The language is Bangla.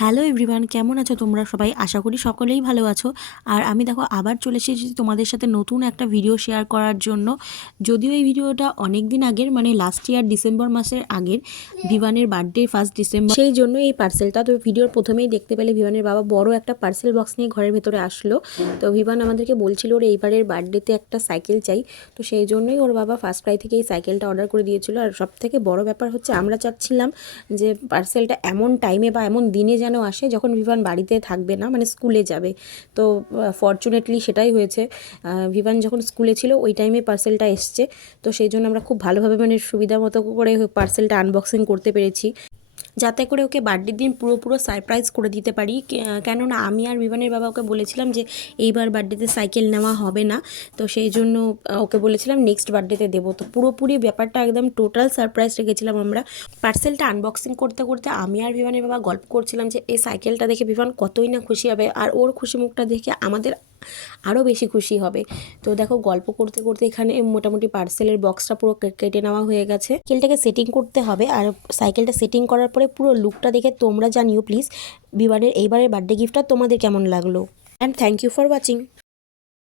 হ্যালো এভরিওয়ান, কেমন আছো তোমরা সবাই? আশা করি সকলেই ভালো আছো। আর আমি দেখো আবার চলে এসেছি তোমাদের সাথে নতুন একটা ভিডিও শেয়ার করার জন্য। যদিও এই ভিডিওটা অনেক দিন আগের, মানে লাস্ট ইয়ার ডিসেম্বর মাসের আগের, ভিভানের বার্থডে 1 ডিসেম্বর, সেই জন্য এই পার্সেলটা। তো ভিডিওর প্রথমেই দেখতে পেলে ভিভানের বাবা বড় একটা পার্সেল বক্স নিয়ে ঘরের ভেতরে আসলো। তো ভিভান আমাদেরকে বলছিল ওর এইবারের বার্থডেতে একটা সাইকেল চাই। তো সেই জন্যই ওর বাবা ফার্স্ট ক্রাই থেকে এই সাইকেলটা অর্ডার করে দিয়েছিল। আর সব থেকে বড় ব্যাপার হচ্ছে আমরা চাচ্ছিলাম যে পার্সেলটা এমন টাইমে বা এমন দিনে যেন আসে যখন ভিভান বাড়িতে থাকবে না, মানে স্কুলে যাবে। তো ফরচুনেটলি সেটাই হয়েছে। ভিভান যখন স্কুলে ছিল ওই টাইমে পার্সেলটা এসছে। তো সেই জন্য আমরা খুব ভালোভাবে, মানে সুবিধা মতো করে পার্সেলটা আনবক্সিং করতে পেরেছি, যাতে করে ওকে বার্থডের দিন পুরো সারপ্রাইজ করে দিতে পারি। কেননা আমি আর বিমানের বাবা ওকে বলেছিলাম যে এইবার বার্থডেতে সাইকেল নেওয়া হবে না। তো সেই জন্য ওকে বলেছিলাম নেক্সট বার্থডেতে দেবো। তো পুরোপুরি ব্যাপারটা একদম টোটাল সারপ্রাইজ রেখেছিলাম আমরা। পার্সেলটা আনবক্সিং করতে করতে আমি আর বিমানের বাবা গল্প করছিলাম যে এই সাইকেলটা দেখে বিমান কতই না খুশি হবে, আর ওর খুশি মুখটা দেখে আমাদের আরও বেশি খুশি হবে। তো দেখো গল্প করতে করতে এখানে মোটামুটি পার্সেলের বক্সটা পুরো কেটে নেওয়া হয়ে গেছে। সাইকেলটাকে সেটিং করতে হবে, আর সাইকেলটা সেটিং করার পরে পুরো লুকটা দেখে তোমরা জানিও প্লিজ বিবারের এইবারের বার্থডে গিফটটা তোমাদের কেমন লাগলো। And thank you for watching.